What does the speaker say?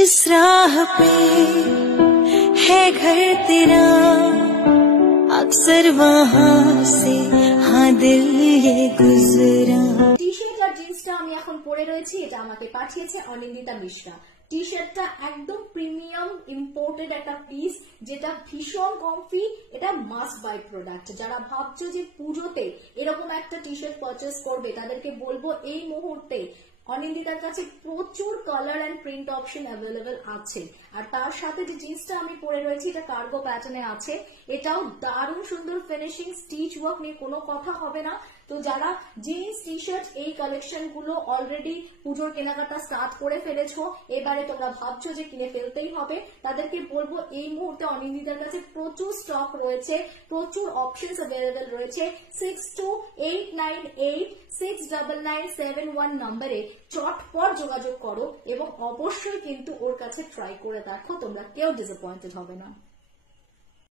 इस राह पे है घर तेरा, अक्सर वहाँ से हाँ दिल ये गुजरा। टी শার্ট আর জিন্সটা আমি এখন পরে রয়েছি, এটা আমাকে পাঠিয়েছে অনিন্দিতা মিশ্রা। টি শার্টটা একদম প্রিমিয়াম ইম্পোর্টেড একটা পিস, যেটা ভীষণ কমফি। এটা মাস্ট বাই প্রোডাক্ট। যারা ভাবছো যে পুজোতে এরকম একটা টি শার্ট পারচেস করবে, তাদেরকে বলবো এই মুহূর্তে অনিন্দিতার কাছে প্রচুর colour and print option available আছে। আর তার সাথে যে জিন্সটা আমি পরে রয়েছি, এটা কার্গো প্যাটার্নে আছে। এটাও দারুণ সুন্দর ফিনিশিং, স্টিচ ওয়ার্ক নিয়ে কোনো কথা হবে না। তো যারা জিন্স টি শার্ট এই কালেকশন গুলো অলরেডি পুজোর কেনাকাটা স্টার্ট করে ফেলেছো, এবারে তোমরা ভাবছো যে কিনে ফেলতেই হবে, তাদেরকে বলবো এই মুহূর্তে অনিন্দিতার কাছে প্রচুর স্টক রয়েছে, প্রচুর অপশনস অ্যাভেলেবেল রয়েছে। 6289869971 নম্বরে চটপট যোগাযোগ করো এবং অবশ্যই কিন্তু ওর কাছে ট্রাই করে দেখো, তোমরা কেউ ডিসঅ্যাপয়েন্টেড হবে না।